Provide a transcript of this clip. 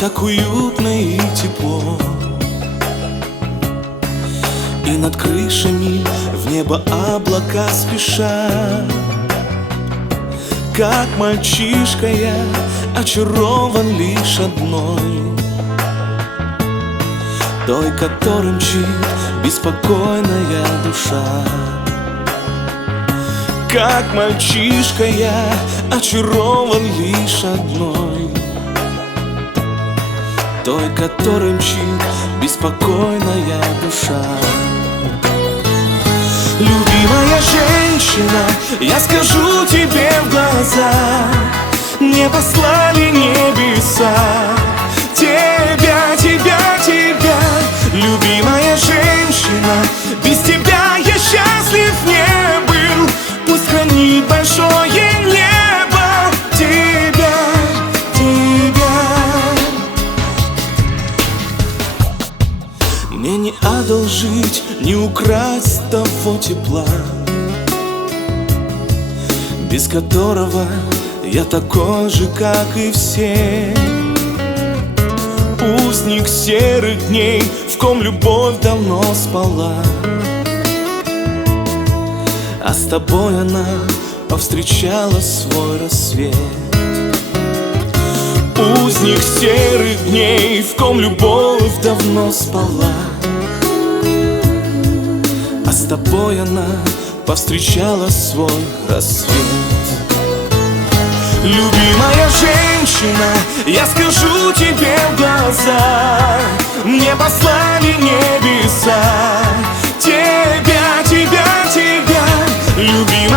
как уютно и тепло. И над крышами в небо облака спешат. Как мальчишка я очарован лишь одной, той, которой мчит беспокойная душа. Как мальчишка я очарован лишь одной, той, которой мчит беспокойная душа. Любимая женщина, я скажу тебе в глаза, мне послали небеса тебя, тебя, тебя. Любимая женщина, без тебя я счастлив не был. Пусть хранит большое небо тебя, тебя. Мне не одолжить, не украсть того тепла, без которого я такой же, как и все. Узник серых дней, в ком любовь давно спала, а с тобой она повстречала свой рассвет. Узник серых дней, в ком любовь давно спала, а с тобой она повстречала свой рассвет. Любимая женщина, я скажу тебе в глаза, мне послали небеса тебя, тебя, тебя. Любимая